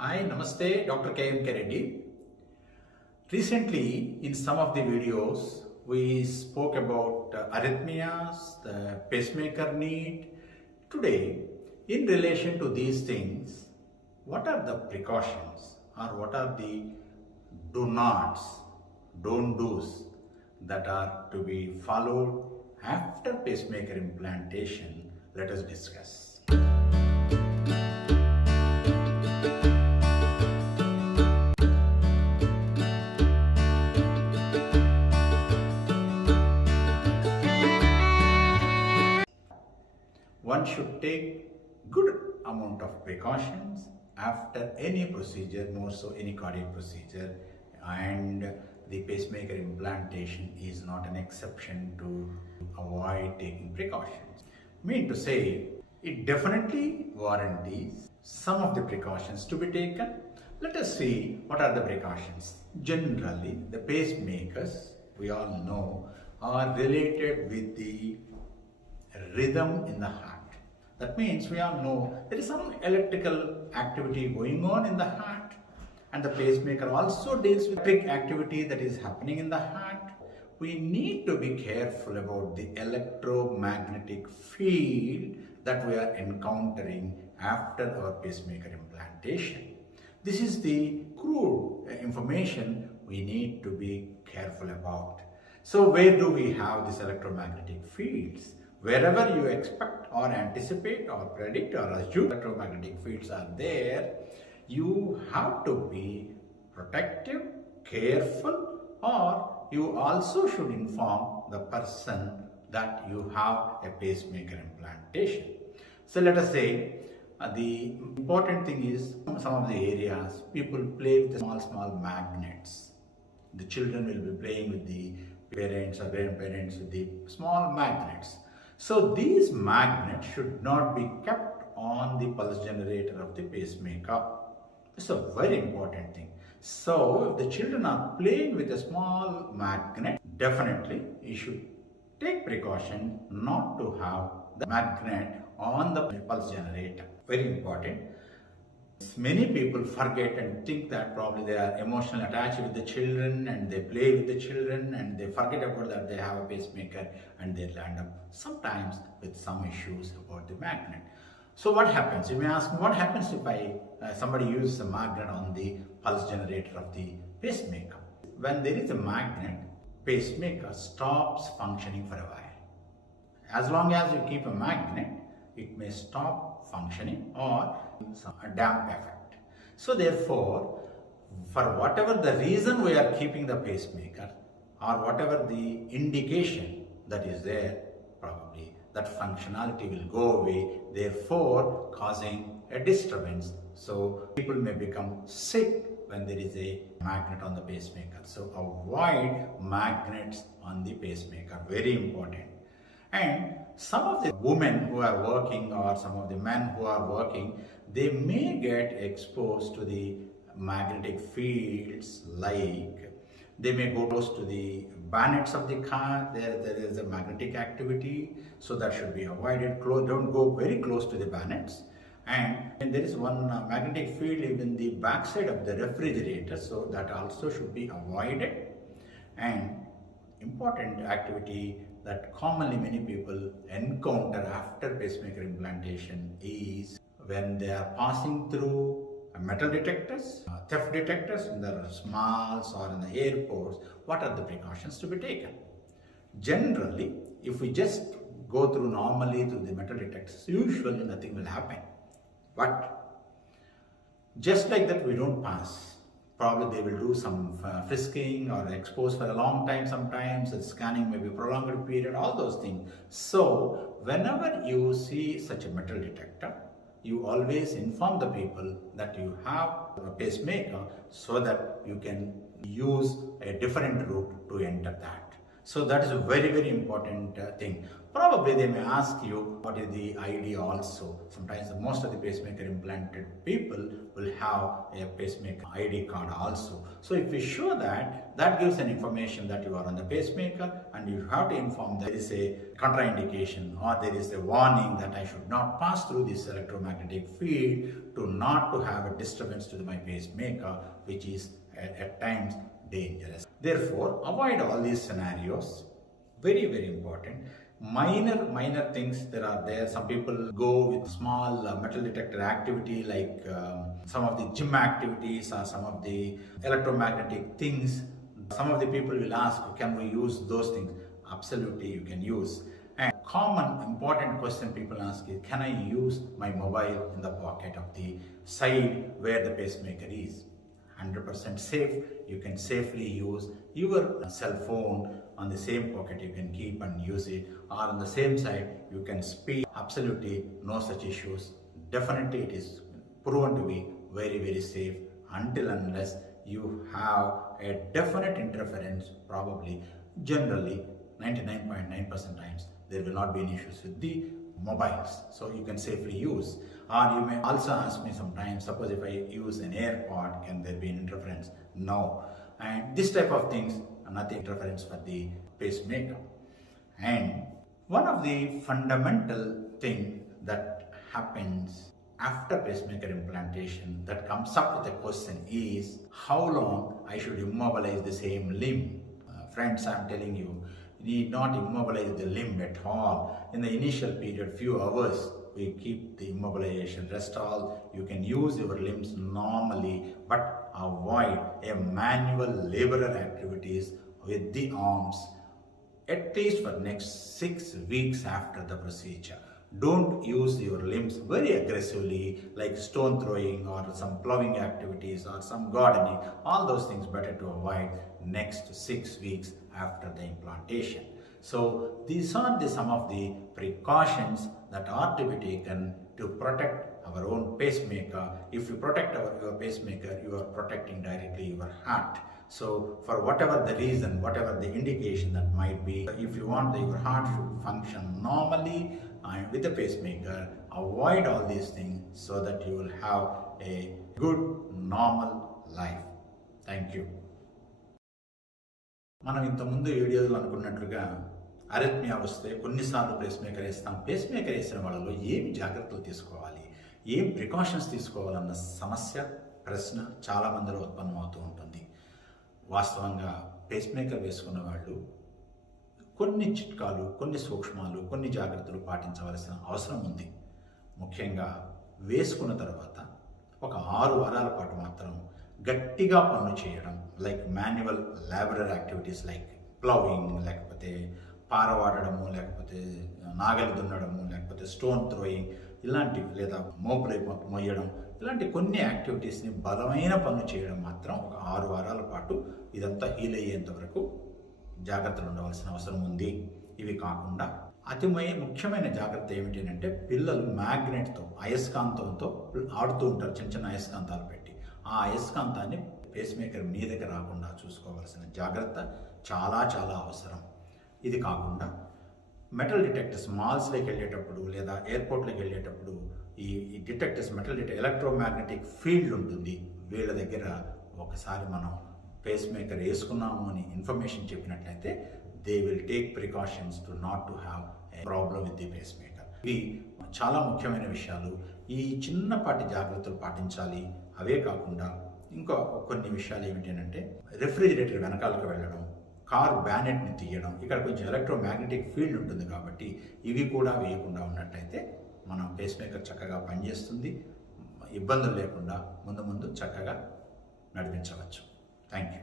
Hi, Namaste, Dr. KMK Reddy. Recently, in some of the videos, we spoke about arrhythmias, the pacemaker need. Today, in relation to these things, what are the precautions or what are the do nots, don't do's that are to be followed after pacemaker implantation? Let us discuss. One should take good amount of precautions after any procedure, more so any cardiac procedure, and the pacemaker implantation is not an exception to avoid taking precautions. Mean to say, it definitely warrants some of the precautions to be taken. Let us see what are the precautions. Generally, the pacemakers, we all know, are related with the rhythm in the heart. That means we all know there is some electrical activity going on in the heart, and the pacemaker also deals with electric activity that is happening in the heart. We need to be careful about the electromagnetic field that we are encountering after our pacemaker implantation. This is the crude information we need to be careful about. So where do we have these electromagnetic fields? Wherever you expect or anticipate or predict or assume electromagnetic fields are there, you have to be protective, careful, or you also should inform the person that you have a pacemaker implantation. So let us say the important thing is some of the areas people play with the small magnets. The children will be playing with the parents or grandparents with the small magnets. So these magnets should not be kept on the pulse generator of the pacemaker. It's a very important thing. So if the children are playing with a small magnet, definitely you should take precaution not to have the magnet on the pulse generator. Very important. Many people forget and think that probably they are emotionally attached with the children and they play with the children and they forget about that they have a pacemaker and they land up sometimes with some issues about the magnet. So what happens? You may ask me, what happens if somebody uses a magnet on the pulse generator of the pacemaker? When there is a magnet, pacemaker stops functioning for a while. As long as you keep a magnet, it may stop functioning or a damp effect. So therefore, for whatever the reason we are keeping the pacemaker or whatever the indication that is there, probably that functionality will go away, therefore causing a disturbance. So people may become sick when there is a magnet on the pacemaker. So avoid magnets on the pacemaker, very important. And some of the women who are working or some of the men who are working, they may get exposed to the magnetic fields, like they may go close to the bonnets of the car, there is a magnetic activity, so that should be avoided. Don't go very close to the bonnets. And there is one magnetic field even the backside of the refrigerator, so that also should be avoided. And important activity that commonly many people encounter after pacemaker implantation is when they are passing through metal detectors, theft detectors in the malls or in the airports. What are the precautions to be taken? Generally, if we just go through normally through the metal detectors, usually nothing will happen. But just like that, we don't pass. Probably they will do some frisking or expose for a long time sometimes, the scanning may be prolonged period, all those things. So whenever you see such a metal detector, you always inform the people that you have a pacemaker so that you can use a different route to enter that. So that is a very, very important thing. Probably they may ask you what is the ID also. Sometimes most of the pacemaker implanted people will have a pacemaker ID card also. So if you show that, that gives an information that you are on the pacemaker, and you have to inform that there is a contraindication or there is a warning that I should not pass through this electromagnetic field to not to have a disturbance to my pacemaker, which is at times dangerous. Therefore, avoid all these scenarios. Very, very important. Minor things there. Some people go with small metal detector activity, like some of the gym activities or some of the electromagnetic things. Some of the people will ask, can we use those things? Absolutely, you can use. And common important question people ask is, can I use my mobile in the pocket of the side where the pacemaker is? 100% safe. You can safely use your cell phone on the same pocket. You can keep and use it, or on the same side you can speak. Absolutely no such issues. Definitely it is proven to be very, very safe until unless you have a definite interference. Probably generally 99.9% times there will not be any issues with the mobiles, so you can safely use. Or you may also ask me sometimes, suppose if I use an AirPod, can there be an interference? No. And this type of things, nothing interference for the pacemaker. And one of the fundamental thing that happens after pacemaker implantation that comes up with a question is, how long I should immobilize the same limb? Friends, I'm telling you, you need not immobilize the limb at all. In the initial period, few hours, we keep the immobilization. Rest all, you can use your limbs normally, but avoid a manual laborer activities with the arms at least for next 6 weeks after the procedure. Don't use your limbs very aggressively, like stone throwing or some plowing activities or some gardening. All those things better to avoid next 6 weeks after the implantation. So these are some of the precautions that are to be taken to protect our own pacemaker. If you protect your pacemaker, you are protecting directly your heart. So for whatever the reason, whatever the indication that might be, if you want your heart should function normally and with a pacemaker, avoid all these things so that you will have a good normal life. Thank you. మనం ఇంతకుముందు వీడియోలో అనుకున్నట్లుగా arrhythmia వస్తే కొన్నిసార్లు pacemaker వేస్తాం. Pacemaker వేసిన వాళ్ళలో ఏమి జాగ్రత్తలు తీసుకోవాలి, ఏం ప్రికాషన్స్ తీసుకోవాలన్న సమస్య, ప్రశ్న చాలా మందిలో ఉత్పన్నమవుతూ ఉంటుంది. వాస్తవంగా పేస్మేకర్ వేసుకున్న వాళ్ళు కొన్ని చిట్కాలు, కొన్ని సూక్ష్మాలు, కొన్ని జాగ్రత్తలు పాటించవలసిన అవసరం ఉంది. ముఖ్యంగా వేసుకున్న తర్వాత ఒక 6 వారాల పాటు మాత్రం గట్టిగా పనులు చేయడం, like manual labourer activities like ploughing, లేకపోతే పారవాడడము, లేకపోతే నాగలి దున్నడము, లేకపోతే స్టోన్ థ్రోయింగ్ ఇలాంటివి, లేదా మోపులై మొయ్యడం, ఇలాంటి కొన్ని యాక్టివిటీస్ని బలమైన పనులు చేయడం మాత్రం ఒక 6 వారాల పాటు ఇదంతా హీల్ అయ్యేంత వరకు జాగ్రత్తలు ఉండవలసిన అవసరం ఉంది. ఇవి కాకుండా అతి ముఖ్యమైన జాగ్రత్త ఏమిటి అంటే, పిల్లలు మ్యాగ్నెట్తో, అయస్కాంతంతో ఆడుతూ ఉంటారు, చిన్న చిన్న అయస్కాంతాలు పెట్టి. ఆ అయస్కాంతాన్ని పేస్మేకర్ మీదకి రాకుండా చూసుకోవాల్సిన జాగ్రత్త చాలా చాలా అవసరం. ఇది కాకుండా మెటల్ డిటెక్టర్స్ మాల్స్లోకి వెళ్ళేటప్పుడు లేదా ఎయిర్పోర్ట్లోకి వెళ్ళేటప్పుడు ఈ డిటెక్టర్స్, మెటల్ ఎలక్ట్రోమాగ్నెటిక్ ఫీల్డ్ ఉంటుంది. వీళ్ళ దగ్గర ఒకసారి మనం పేస్మేకర్ వేసుకున్నాము అని ఇన్ఫర్మేషన్ చెప్పినట్లయితే they will take precautions to not to have a problem with the pacemaker. ఇవి చాలా ముఖ్యమైన విషయాలు. ఈ చిన్నపాటి జాగ్రత్తలు పాటించాలి. అవే కాకుండా ఇంకా కొన్ని విషయాలు ఏమిటి అంటే, రెఫ్రిజిరేటర్ వెనకాలకు వెళ్ళడం, కార్ బ్యానెట్ని తీయడం. ఇక్కడ కొంచెం ఎలక్ట్రోమాగ్నెటిక్ ఫీల్డ్ ఉంటుంది కాబట్టి ఇవి కూడా వేయకుండా ఉన్నట్లయితే మనం పేస్మేకర్ చక్కగా పనిచేస్తుంది. ఇబ్బందులు లేకుండా ముందు చక్కగా నడిపించవచ్చు. Thank you.